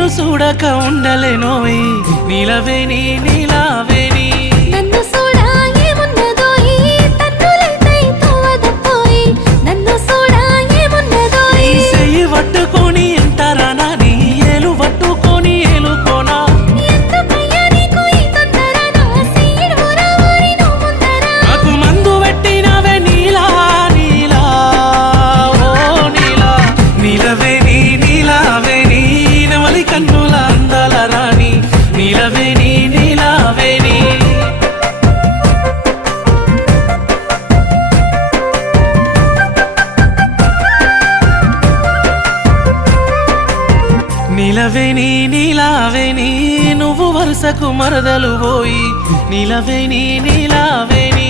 నిన్ను చూడక ఉండలేనోయ్ నీలవేణి నీలావేణి నన్ను చూడా ఏమున్నదోయ్ తన్నులైతే తోవదపోయ్ నన్ను చూడా ఏమున్నదోయ్ నీ చెయ్యి పట్టుకొని ఎంతరా నీ ఏలు పట్టుకొని ఏలుకోనా ఎందుకయ్యా నీకు ఈ తొందర నా సీడు రావారి నువ్వు ముందర నాకు మందు పెట్టినవే నీలా నీలా ఓ నీలా నీలవేణి నీలావేణి నెమలి కన్నుల అందాల రాణి నీలవేణి నీలావేణి నీలవేణి నీలావేణి నువ్వు వరుసకు మరదలు పోయి నీలవేణి నీలావేణి